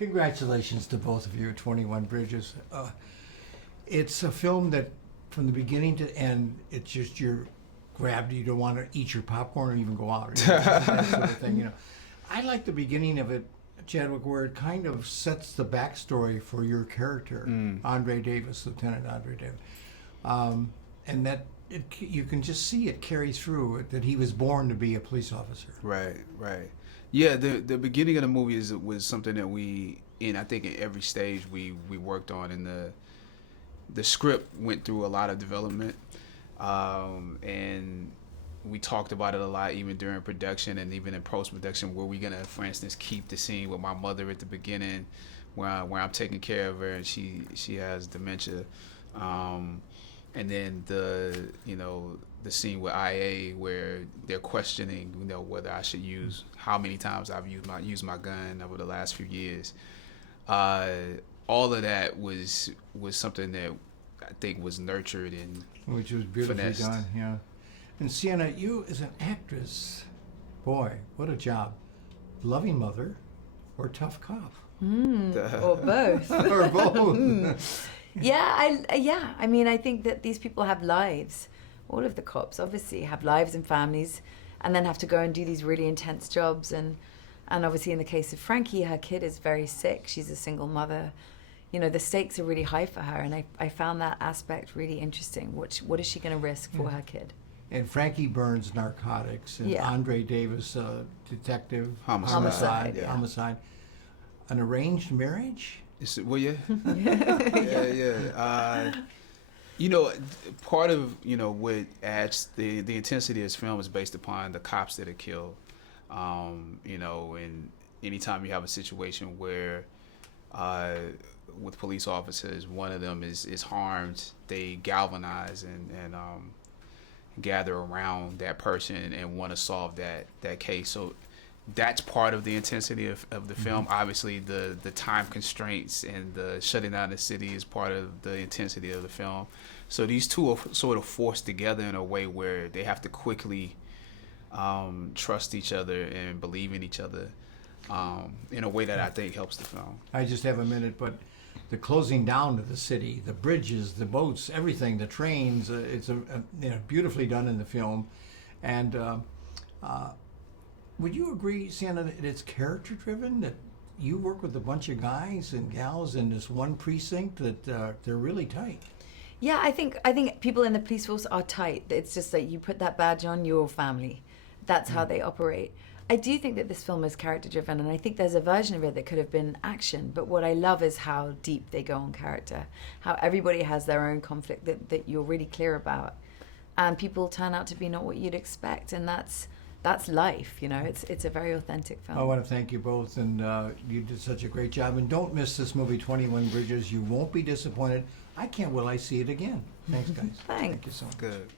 Congratulations to both of you, 21 Bridges. It's a film that, from the beginning to end, it's just you're grabbed. You don't want to eat your popcorn or even go out. That sort of thing, I like the beginning of it, Chadwick, where it kind of sets the backstory for your character, Andre Davis, Lieutenant Andre Davis, and that you can just see it carries through that he was born to be a police officer. Right. Yeah, the beginning of the movie was something that I think in every stage we worked on, and the script went through a lot of development, and we talked about it a lot even during production and even in post-production. Were we gonna, for instance, keep the scene with my mother at the beginning where I'm taking care of her and she has dementia, and then the scene with IA where they're questioning whether I should how many times I've used my gun over the last few years. All of that was something that I think was nurtured and which was beautifully finessed. done, yeah. And Sienna, you as an actress, boy, what a job. Loving mother or tough cop? Or both. Or both. I mean, I think that these people have lives. All of the cops obviously have lives and families, and then have to go and do these really intense jobs. And obviously in the case of Frankie, her kid is very sick. She's a single mother. The stakes are really high for her, and I found that aspect really interesting. What is she going to risk for her kid? And Frankie Burns, narcotics, and Andre Davis, detective, homicide. Homicide. An arranged marriage? Yeah. Part of what adds the intensity of this film is based upon the cops that are killed. And anytime you have a situation where with police officers, one of them is harmed, they galvanize and gather around that person and want to solve that case. So that's part of the intensity of the film. Obviously, the time constraints and the shutting down the city is part of the intensity of the film. So these two are sort of forced together in a way where they have to quickly trust each other and believe in each other in a way that I think helps the film. I just have a minute, but the closing down of the city, the bridges, the boats, everything, the trains, it's beautifully done in the film. And would you agree, Sienna, that it's character-driven, that you work with a bunch of guys and gals in this one precinct that they're really tight? Yeah, I think people in the police force are tight. It's just that you put that badge on, your family. That's how they operate. I do think that this film is character-driven, and I think there's a version of it that could have been action. But what I love is how deep they go on character, how everybody has their own conflict that you're really clear about, and people turn out to be not what you'd expect, and that's life. It's a very authentic film. I want to thank you both, and you did such a great job. And don't miss this movie, 21 Bridges. You won't be disappointed. I can't wait till I see it again. Thanks, guys. Thanks. Thank you so much. Good.